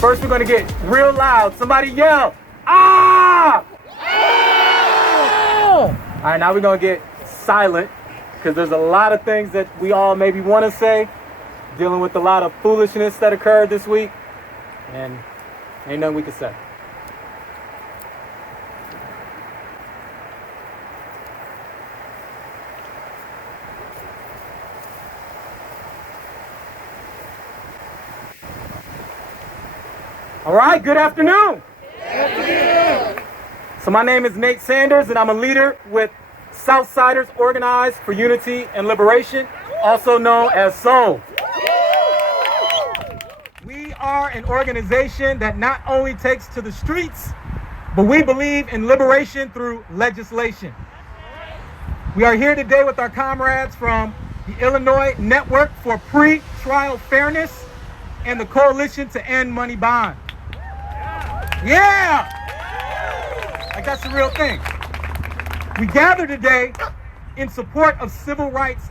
First, we're going to get real loud. Somebody yell, ah! All right, now we're going to get silent because there's a lot of things that we all maybe want to say, dealing with a lot of foolishness that occurred this week, and ain't nothing we can say. All right, good afternoon. Good afternoon. So my name is Nate Sanders, and I'm a leader with Southsiders Organized for Unity and Liberation, also known as SOUL. We are an organization that not only takes to the streets, but we believe in liberation through legislation. We are here today with our comrades from the Illinois Network for Pretrial Fairness and the Coalition to End Money Bond. Yeah! Like that's the real thing. We gather today in support of civil rights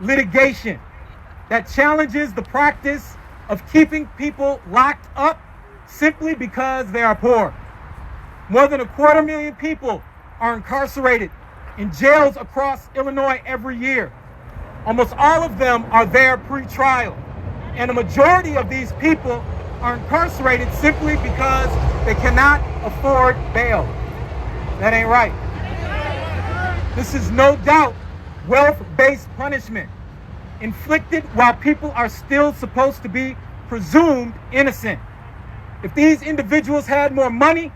litigation that challenges the practice of keeping people locked up simply because they are poor. More than 250,000 people are incarcerated in jails across Illinois every year. Almost all of them are there pre-trial, and a majority of these people are incarcerated simply because they cannot afford bail. That ain't right. This is no doubt wealth-based punishment inflicted while people are still supposed to be presumed innocent. If these individuals had more money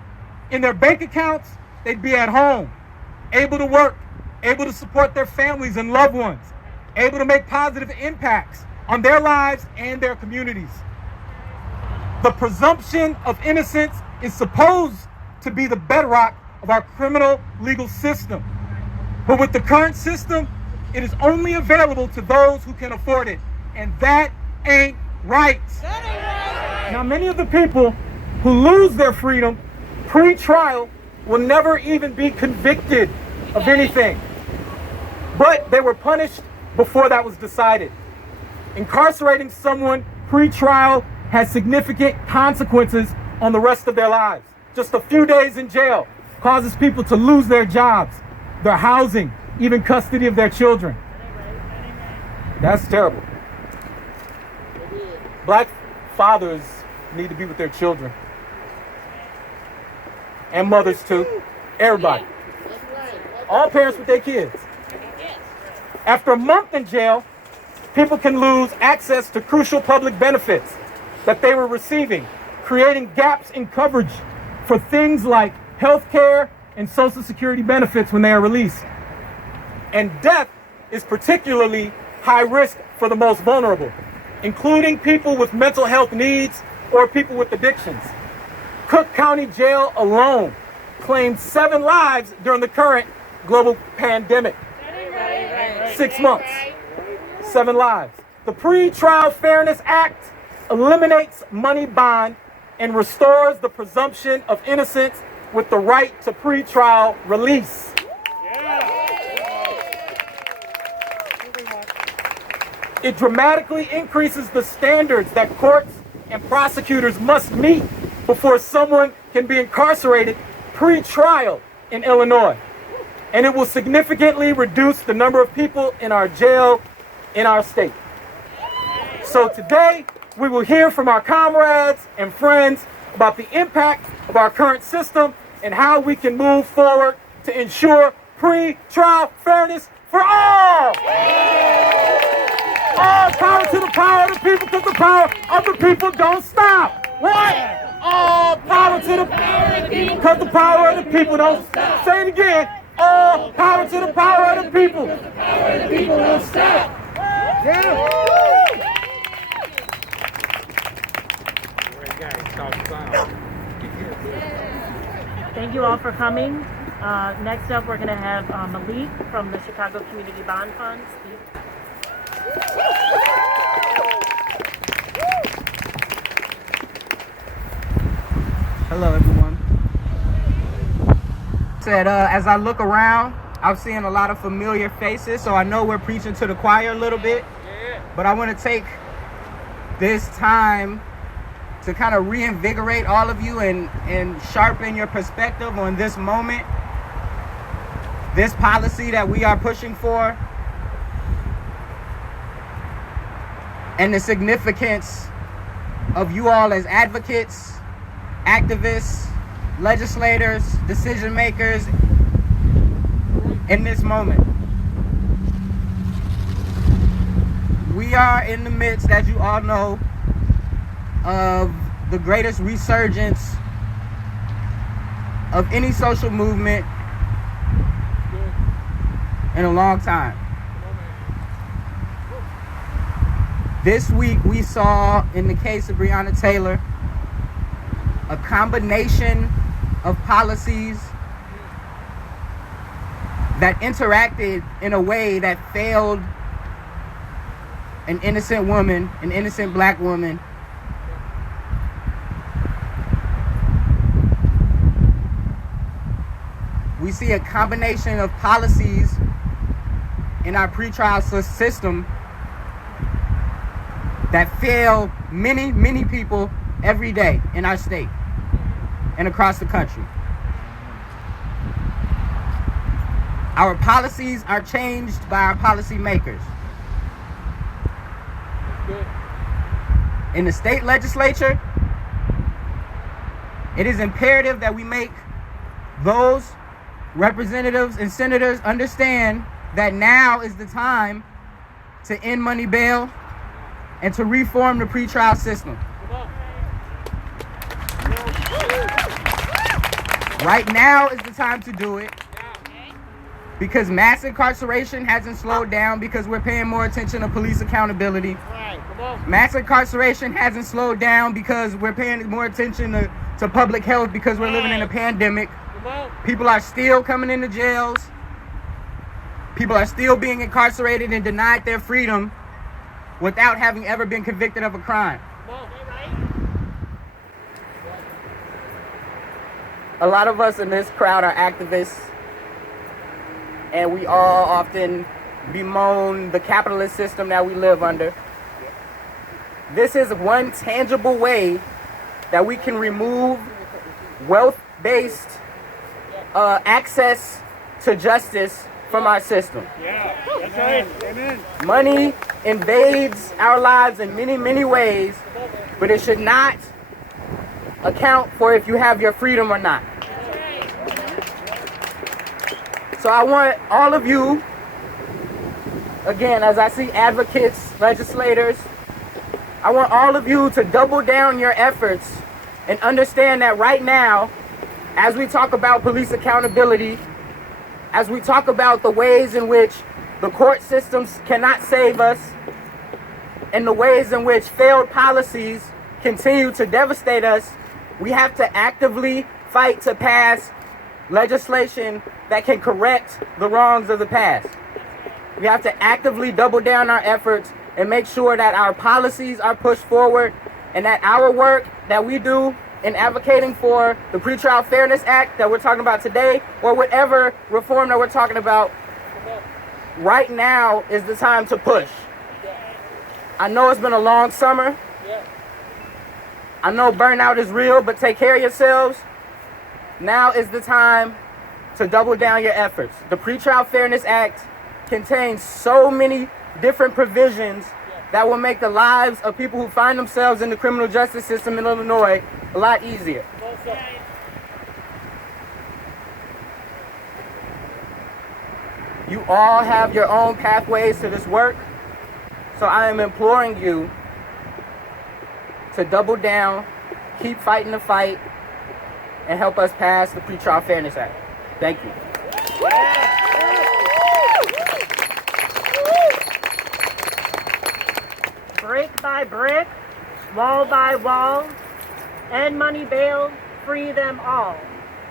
in their bank accounts, they'd be at home, able to work, able to support their families and loved ones, able to make positive impacts on their lives and their communities. The presumption of innocence is supposed to be the bedrock of our criminal legal system. But with the current system, it is only available to those who can afford it. And that ain't right. Now, many of the people who lose their freedom pre-trial will never even be convicted of anything. But they were punished before that was decided. Incarcerating someone pre-trial has significant consequences on the rest of their lives. Just a few days in jail causes people to lose their jobs, their housing, even custody of their children. That's terrible. Black fathers need to be with their children. And mothers too. Everybody. All parents with their kids. After a month in jail, people can lose access to crucial public benefits that they were receiving, creating gaps in coverage for things like health care and Social Security benefits when they are released. And death is particularly high risk for the most vulnerable, including people with mental health needs or people with addictions. Cook County Jail alone claimed 7 lives during the current global pandemic. 6 months, 7 lives. The Pretrial Fairness Act eliminates money bond and restores the presumption of innocence with the right to pretrial release. It dramatically increases the standards that courts and prosecutors must meet before someone can be incarcerated pre-trial in Illinois. And it will significantly reduce the number of people in our jail in our state. So today, we will hear from our comrades and friends about the impact of our current system and how we can move forward to ensure pre-trial fairness for all. All power to the power of the people, because the power of the people don't stop. What? All power to the power of the people, because the power of the people don't stop. Say it again. All power to the power of the people. The power of the people don't stop. Yeah. Thank you all for coming. Next up, we're going to have Malik from the Chicago Community Bond Fund speak. Hello, everyone. As I look around, I'm seeing a lot of familiar faces, so I know we're preaching to the choir a little bit. But I want to take this time to kind of reinvigorate all of you and sharpen your perspective on this moment, this policy that we are pushing for, and the significance of you all as advocates, activists, legislators, decision makers in this moment. We are in the midst, as you all know, of the greatest resurgence of any social movement in a long time. This week we saw, in the case of Breonna Taylor, a combination of policies that interacted in a way that failed an innocent woman, an innocent black woman, we see a combination of policies in our pretrial system that fail many, many people every day in our state and across the country. Our policies are changed by our policy makers. In the state legislature, it is imperative that we make those representatives and senators understand that now is the time to end money bail and to reform the pretrial system. Right now is the time to do it, because mass incarceration hasn't slowed down because we're paying more attention to police accountability. Mass incarceration hasn't slowed down because we're paying more attention to public health because we're living in a pandemic. People are still coming into jails. People are still being incarcerated and denied their freedom without having ever been convicted of a crime. A lot of us in this crowd are activists, and we all often bemoan the capitalist system that we live under. This is one tangible way that we can remove wealth-based access to justice from our system. Yeah, that's right. Amen. Money invades our lives in many, many ways, but it should not account for if you have your freedom or not. So I want all of you, again, as I see advocates, legislators, I want all of you to double down your efforts and understand that right now, as we talk about police accountability, as we talk about the ways in which the court systems cannot save us, and the ways in which failed policies continue to devastate us, we have to actively fight to pass legislation that can correct the wrongs of the past. We have to actively double down our efforts and make sure that our policies are pushed forward, and that our work that we do in advocating for the Pretrial Fairness Act that we're talking about today, or whatever reform that we're talking about, right now is the time to push. I know it's been a long summer. I know burnout is real, but take care of yourselves. Now is the time to double down your efforts. The Pretrial Fairness Act contains so many different provisions that will make the lives of people who find themselves in the criminal justice system in Illinois a lot easier. You all have your own pathways to this work, so I am imploring you to double down, keep fighting the fight, and help us pass the Pretrial Fairness Act. Thank you. Brick by brick, wall by wall, end money bail, free them all.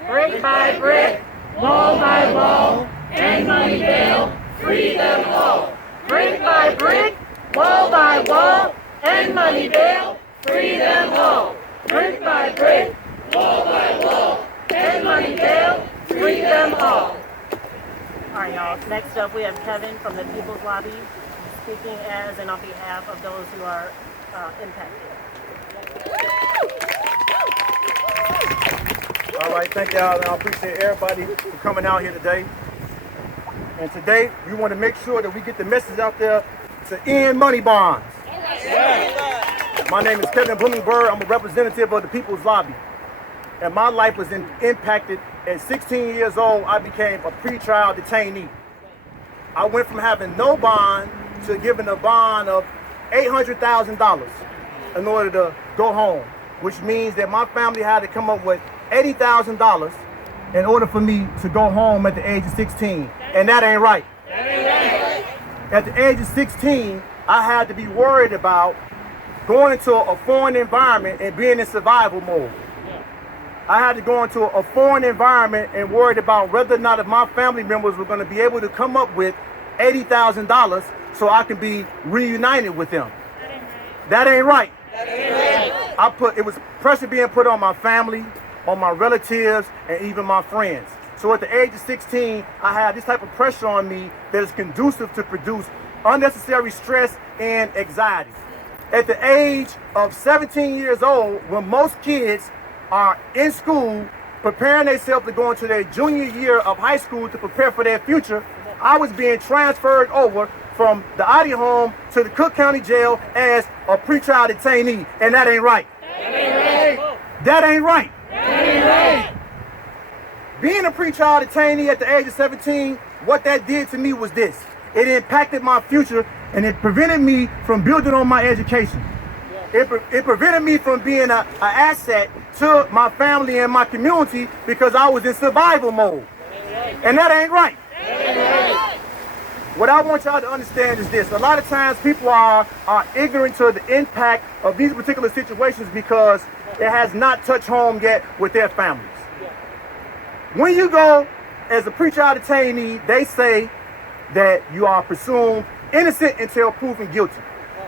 Brick by brick, wall by wall, end money bail, free them all. Brick by brick, wall by wall, end money bail, free them all. Brick by brick, wall by wall, end money bail, free them all. All right, y'all. Next up, we have Kevin from the People's Lobby, speaking as and on behalf of those who are impacted. All right, thank y'all, and I appreciate everybody for coming out here today. And today, we want to make sure that we get the message out there to end money bonds. My name is Kevin Bloomingburg. I'm a representative of the People's Lobby. And my life was impacted. At 16 years old, I became a pretrial detainee. I went from having no bond to giving a bond of $800,000 in order to go home, which means that my family had to come up with $80,000 in order for me to go home at the age of 16. And that ain't right. At the age of 16, I had to be worried about going into a foreign environment and being in survival mode. I had to go into a foreign environment and worried about whether or not if my family members were going to be able to come up with $80,000 so I can be reunited with them. That ain't right. It was pressure being put on my family, on my relatives, and even my friends. So at the age of 16, I had this type of pressure on me that is conducive to produce unnecessary stress and anxiety. At the age of 17 years old, when most kids are in school preparing themselves to go into their junior year of high school to prepare for their future, I was being transferred over from the Audi home to the Cook County Jail as a pretrial detainee, and that ain't right. That ain't right. Being a pretrial detainee at the age of 17, what that did to me was this. It impacted my future, and it prevented me from building on my education. It prevented me from being an asset to my family and my community because I was in survival mode. And that ain't right. What I want y'all to understand is this. A lot of times people are ignorant to the impact of these particular situations because it has not touched home yet with their families. When you go as a pretrial detainee, they say that you are presumed innocent until proven guilty.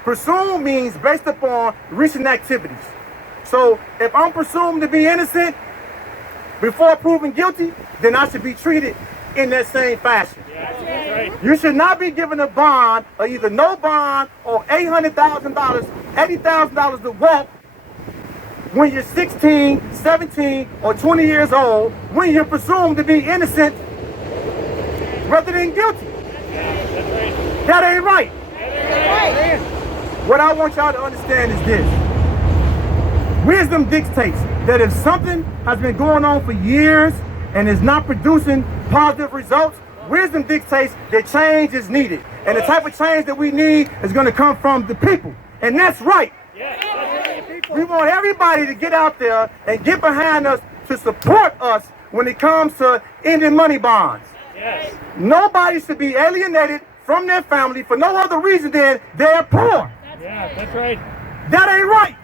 Presumed means based upon recent activities. So if I'm presumed to be innocent before proven guilty, then I should be treated in that same fashion. You should not be given a bond or either no bond or $800,000, $80,000 to walk when you're 16, 17, or 20 years old, when you're presumed to be innocent rather than guilty. That ain't right. What I want y'all to understand is this. Wisdom dictates that if something has been going on for years and is not producing positive results, wisdom dictates that change is needed. And the type of change that we need is going to come from the people. And that's right. We want everybody to get out there and get behind us to support us when it comes to ending money bonds. Nobody should be alienated from their family for no other reason than they're poor. That's right. That ain't right.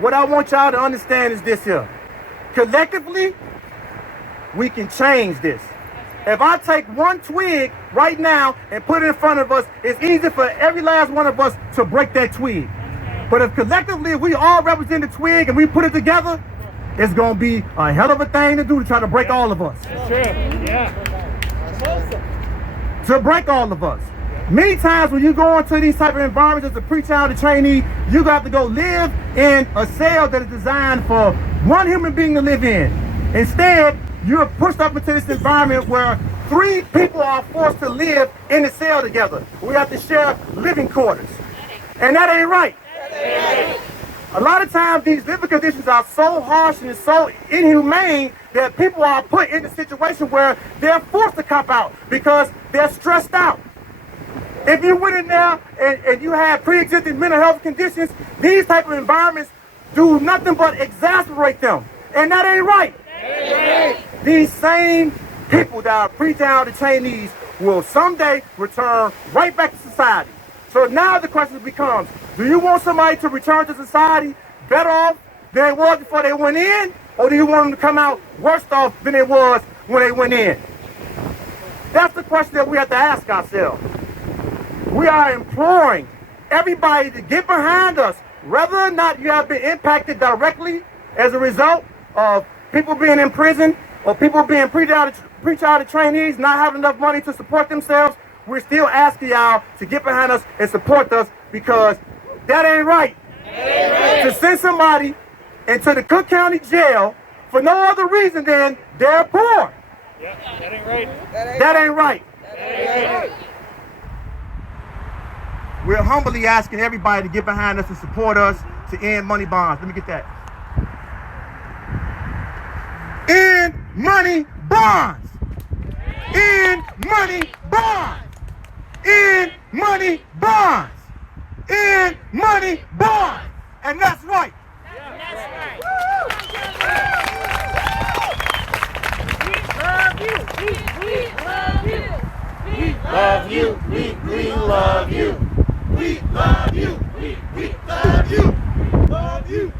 What I want y'all to understand is this here. Collectively, we can change this. If I take one twig right now and put it in front of us, it's easy for every last one of us to break that twig. But if collectively we all represent the twig and we put it together, it's going to be a hell of a thing to do to try to break all of us. That's true. To break all of us. Many times when you go into these type of environments as a pretrial detainee, you got to go live in a cell that is designed for one human being to live in. Instead, you're pushed up into this environment where 3 people are forced to live in a cell together. We have to share living quarters. And that ain't right. A lot of times these living conditions are so harsh and so inhumane that people are put in a situation where they're forced to cop out because they're stressed out. If you went in there and you had pre-existing mental health conditions, these type of environments do nothing but exacerbate them. And that ain't right. These same people that are pretrial detainees will someday return right back to society. So now the question becomes, do you want somebody to return to society better off than they was before they went in? Or do you want them to come out worse off than they was when they went in? That's the question that we have to ask ourselves. We are imploring everybody to get behind us, whether or not you have been impacted directly as a result of people being in prison or people being pretrial detainees not having enough money to support themselves. We're still asking y'all to get behind us and support us because that ain't right. To send somebody into the Cook County jail for no other reason than they're poor. Yeah, that ain't right. That ain't right. That ain't right. We're humbly asking everybody to get behind us and support us to end money bonds. Let me get that. End money bonds. End money bonds. End money bonds. End money bonds. And that's right. We love you. We love you. We love you. We love you. Love you.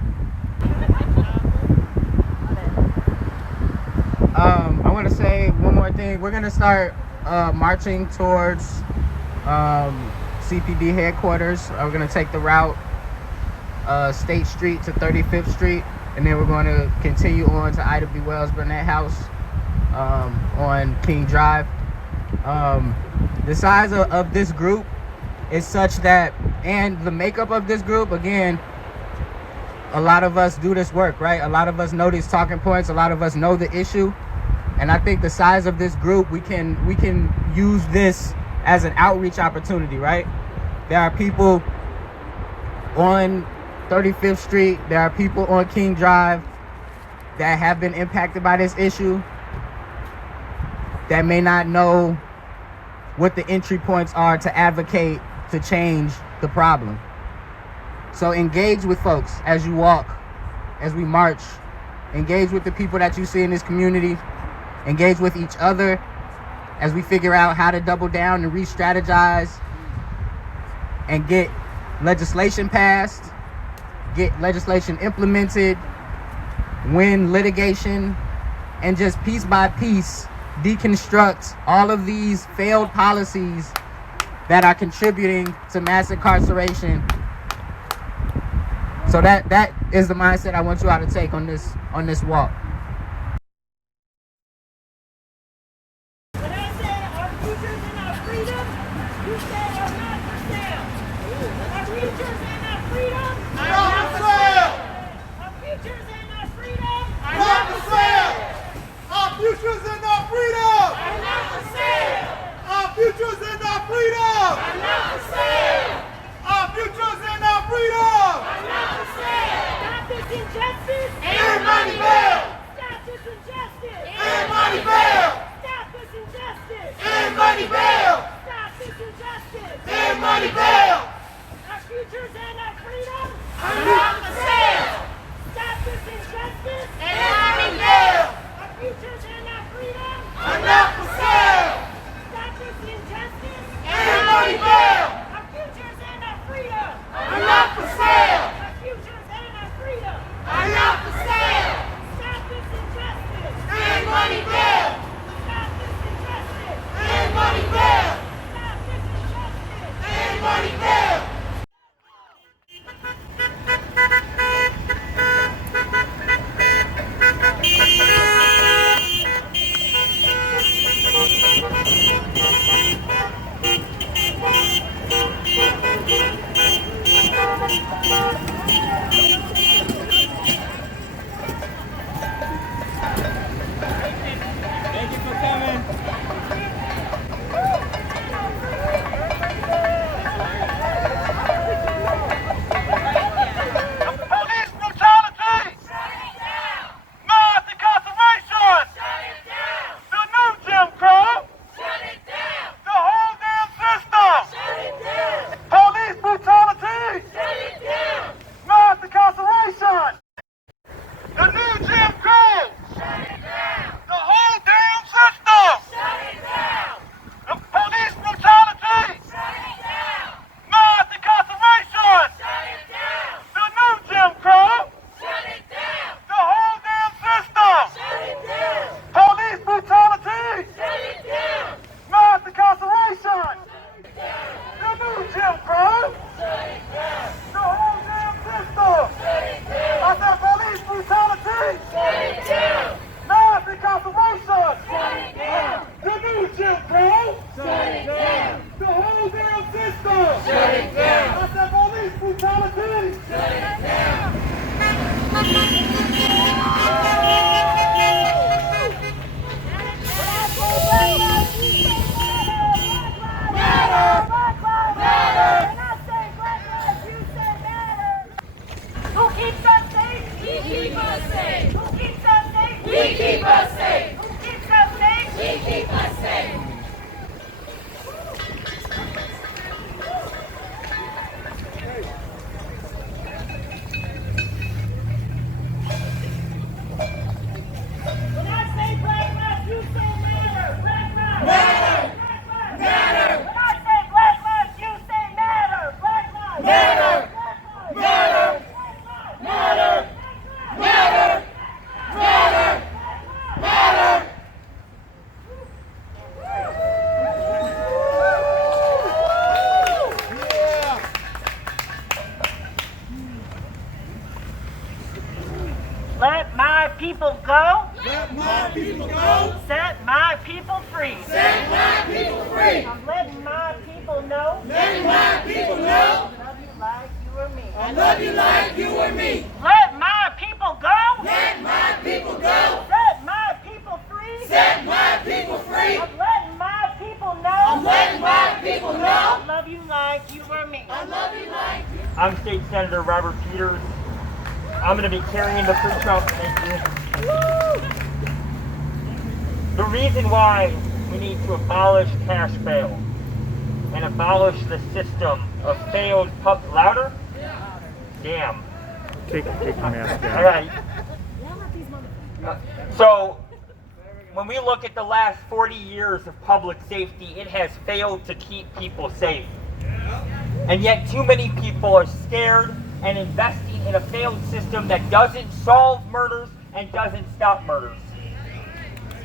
I want to say one more thing. We're going to start marching towards CPD headquarters. We're going to take the route State Street to 35th Street, and then we're going to continue on to Ida B. Wells Burnett House on King Drive. The size of this group is such that, and the makeup of this group, again, a lot of us do this work, right? A lot of us know these talking points. A lot of us know the issue. And I think the size of this group, we can use this as an outreach opportunity, right? There are people on 35th Street. There are people on King Drive that have been impacted by this issue that may not know what the entry points are to advocate to change the problem. So engage with folks as you walk, as we march. Engage with the people that you see in this community. Engage with each other as we figure out how to double down and re-strategize and get legislation passed, get legislation implemented, win litigation, and just piece by piece deconstruct all of these failed policies that are contributing to mass incarceration. So that is the mindset I want you all to take on this walk. When I said our futures and our freedom, you said are not for sale. Our futures and our freedom are not for sale. Our futures and our freedom are not for sale. Our futures and our freedom Are not for sale. Our futures and our freedom Are not for sale. Our futures and our freedom Are not for sale. Stop this injustice. End money bail. Stop this injustice. End money bail. Stop this injustice. End money bail. Stop this injustice. safe? Who keeps us safe? We keep us safe. Who keeps us safe? We keep us safe. When I say black lives, you say matter. Black lives. Matter. Black lives. Matter. When I say black lives, you say matter. Black lives. Matter. Matter. Matter. Matter. Matter. Matter. Let my people go. Let my people go. Set my people free. Set my people free. I'm letting my people know. Letting my people know. I love you like you or me. I love you like you or me. Let my people go. Let my people go. Set my people free. Set my people free. I'm letting my people know. I'm letting my people I know. love you like you or me. I love you like you. I'm State Senator Robert Peters. I'm going to be carrying the pretrial. Thank you. The reason why we need to abolish cash bail and abolish the system of failed louder? Damn. Take your mask All down. right. So, when we look at the last 40 years of public safety, it has failed to keep people safe. And yet too many people are scared and investing in a failed system that doesn't solve murders and doesn't stop murders.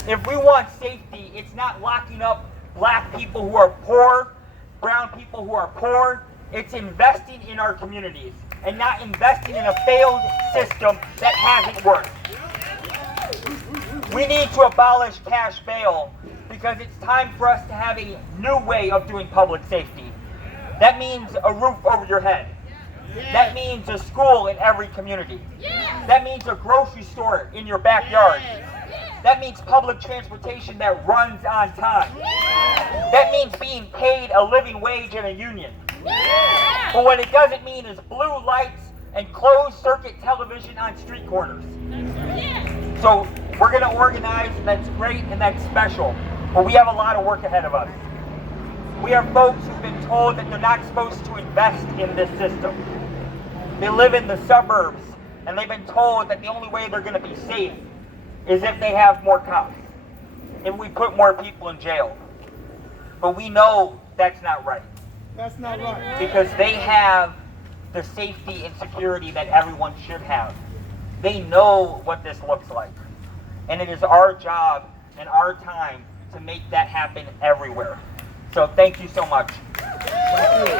If we want safety, it's not locking up black people who are poor, brown people who are poor. It's investing in our communities and not investing in a failed system that hasn't worked. We need to abolish cash bail because it's time for us to have a new way of doing public safety. That means a roof over your head. That means a school in every community. That means a grocery store in your backyard. That means public transportation that runs on time. That means being paid a living wage in a union. But what it doesn't mean is blue lights and closed circuit television on street corners. So we're going to organize, and that's great and that's special. But we have a lot of work ahead of us. We have folks who've been told that they're not supposed to invest in this system. They live in the suburbs, and they've been told that the only way they're going to be safe is if they have more cops, if we put more people in jail. But we know that's not right. That's not right. Because they have the safety and security that everyone should have. They know what this looks like. And it is our job and our time to make that happen everywhere. So thank you so much. Thank you.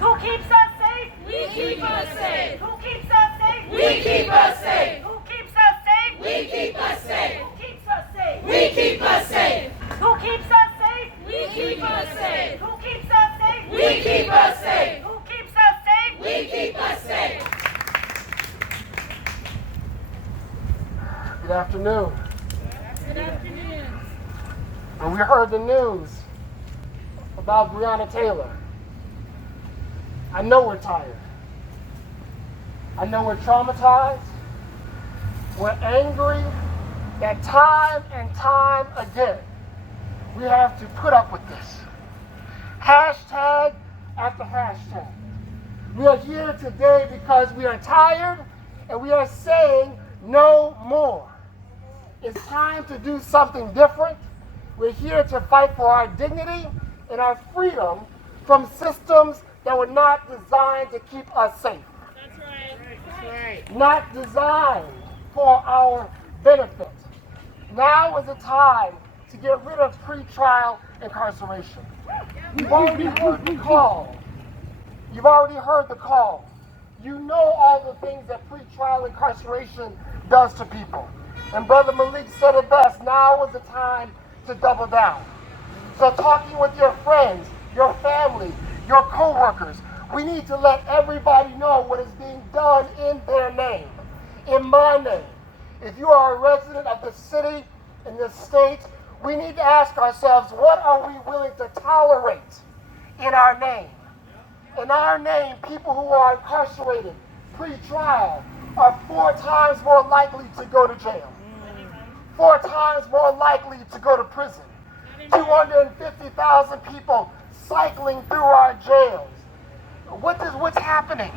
Who keeps us safe? We keep us safe. Who keeps us safe? We keep us safe. Who keeps us safe? We keep us safe. Who keeps us safe? We keep us safe. Who keeps us safe? We keep us safe. Who keeps us safe? We keep us safe. Who keeps us safe? We keep us safe. Good afternoon. Good afternoon. And we heard the news about Breonna Taylor. I know we're tired. I know we're traumatized. We're angry that time and time again we have to put up with this. Hashtag after hashtag. We are here today because we are tired and we are saying no more. It's time to do something different. We're here to fight for our dignity and our freedom from systems that were not designed to keep us safe. That's right. That's right. Not designed for our benefit. Now is the time to get rid of pretrial incarceration. You've already heard the call. You've already heard the call. You know all the things that pretrial incarceration does to people. And Brother Malik said it best, now is the time to double down. So talking with your friends, your family, your co-workers, we need to let everybody know what is being done in their name, in my name. If you are a resident of the city, in this state, we need to ask ourselves, what are we willing to tolerate in our name? In our name, people who are incarcerated pre-trial are 4 times more likely to go to jail, 4 times more likely to go to prison. 250,000 people cycling through our jails. What's happening?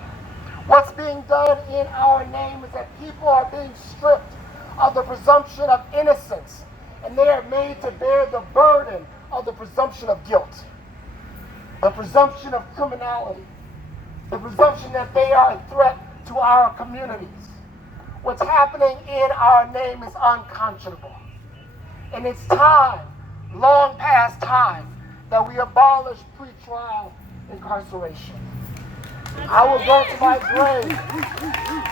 What's being done in our name is that people are being stripped of the presumption of innocence, and they are made to bear the burden of the presumption of guilt, the presumption of criminality, the presumption that they are a threat to our communities. What's happening in our name is unconscionable. And it's time, long past time, that we abolish pretrial incarceration. I will go to my grave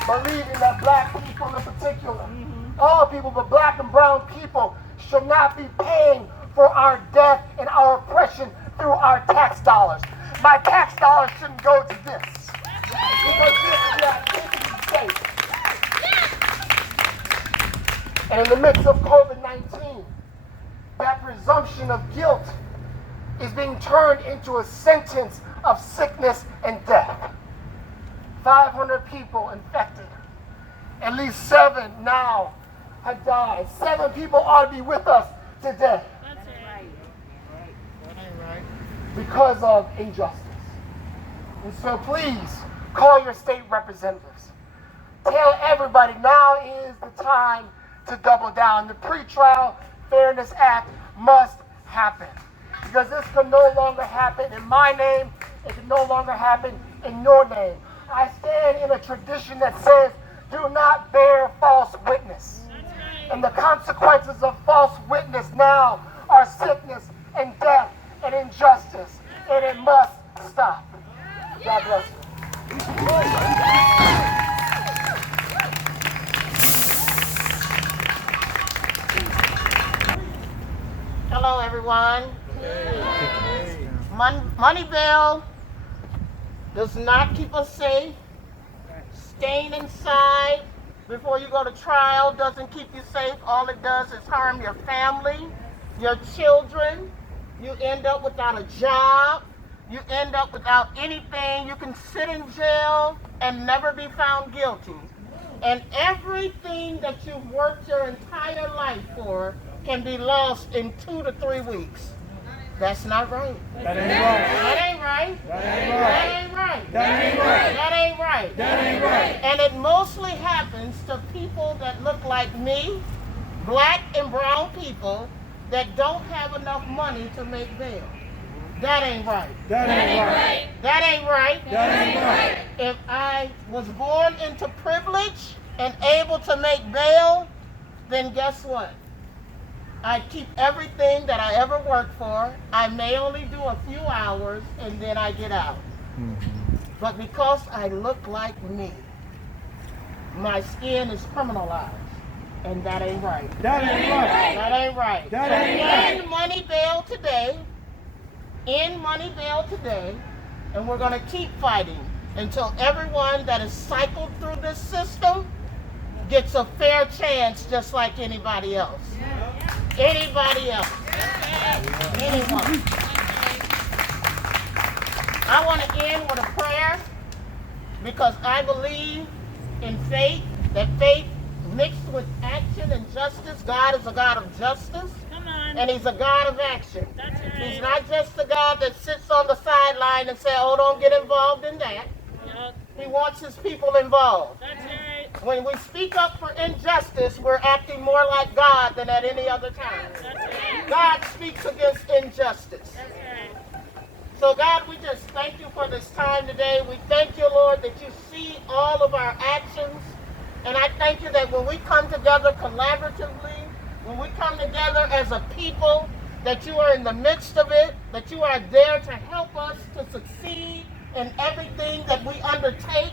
believing that black people in particular, all people but black and brown people, should not be paying for our death and our oppression through our tax dollars. My tax dollars shouldn't go to this, because this is the activity state. And in the midst of COVID-19, that presumption of guilt is being turned into a sentence of sickness and death. 500 people infected. At least 7 now have died. 7 people ought to be with us today. Because of injustice. And so please, call your state representatives. Tell everybody now is the time to double down. The Pretrial Fairness Act must happen. Because this can no longer happen in my name. It can no longer happen in your name. I stand in a tradition that says, do not bear false witness. And the consequences of false witness now are sickness and death and injustice. And it must stop. God bless you. Hello, everyone. Money bail does not keep us safe. Staying inside before you go to trial doesn't keep you safe. All it does is harm your family, your children. You end up without a job. You end up without anything. You can sit in jail and never be found guilty. And everything that you've worked your entire life for can be lost in 2 to 3 weeks. That's not right. That ain't right. That ain't right. That ain't right. That ain't right. That ain't right. That ain't right. That ain't right. And it mostly happens to people that look like me, black and brown people that don't have enough money to make bail. That ain't right. That ain't right. That ain't right. That ain't right. If I was born into privilege and able to make bail, then guess what? I keep everything that I ever worked for. I may only do a few hours and then I get out. But because I look like me, my skin is criminalized. And that ain't right. That ain't right. That ain't right. That ain't right. End money bail today. End money bail today. And we're going to keep fighting until everyone that is cycled through this system gets a fair chance just like anybody else. Anybody else. Anyone. I want to end with a prayer because I believe in faith, that faith mixed with action and justice. God is a God of justice. And he's a God of action. He's not just the God that sits on the sideline and says, oh, don't get involved in that. He wants his people involved. When we speak up for injustice, we're acting more like God than at any other time. God speaks against injustice. So God, we just thank you for this time today. We thank you, Lord, that you see all of our actions. And I thank you that when we come together collaboratively, when we come together as a people, that you are in the midst of it, that you are there to help us to succeed in everything that we undertake.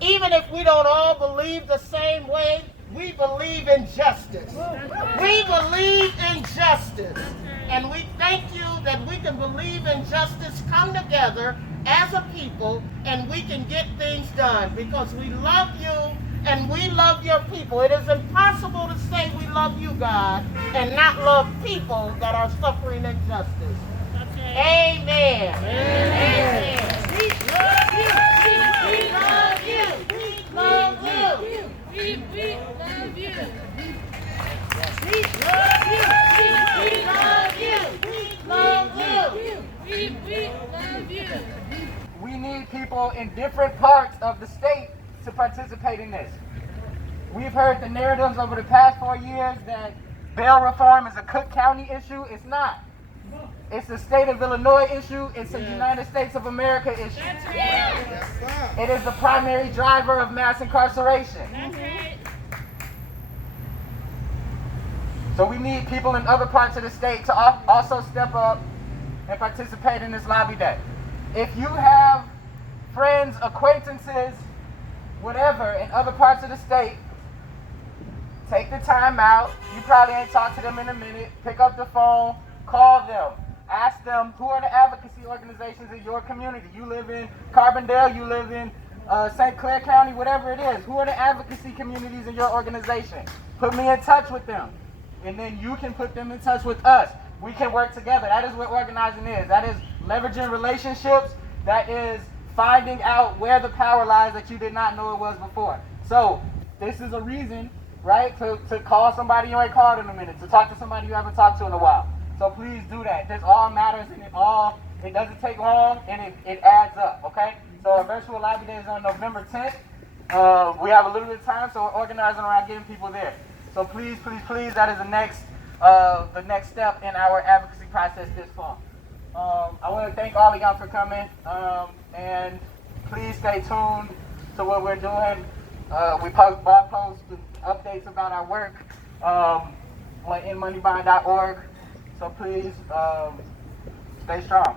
Even if we don't all believe the same way, we believe in justice. We believe in justice. And we thank you that we can believe in justice, come together as a people, and we can get things done because we love you and we love your people. It is impossible to say we love you, God, and not love people that are suffering injustice. Amen. Amen. Amen. We need people in different parts of the state to participate in this. We've heard the narratives over the past 4 years that bail reform is a Cook County issue. It's not. It's a state of Illinois issue. It's a United States of America issue. It is the primary driver of mass incarceration. So we need people in other parts of the state to also step up and participate in this lobby day. If you have friends, acquaintances, whatever, in other parts of the state, take the time out. You probably ain't talked to them in a minute. Pick up the phone, call them. Ask them, who are the advocacy organizations in your community? You live in Carbondale, you live in St. Clair County, whatever it is. Who are the advocacy communities in your organization? Put me in touch with them. And then you can put them in touch with us. We can work together. That is what organizing is. That is leveraging relationships. That is finding out where the power lies that you did not know it was before. So this is a reason, right, to call somebody you ain't called in a minute, to talk to somebody you haven't talked to in a while. So please do that. This all matters, and it doesn't take long, and it adds up, okay? So our virtual lobby day is on November 10th. We have a little bit of time, so we're organizing around getting people there. So please, please, please, that is the next step in our advocacy process this fall. I want to thank all of y'all for coming, and please stay tuned to what we're doing. We post blog posts and updates about our work on inmoneybond.org. So please stay strong.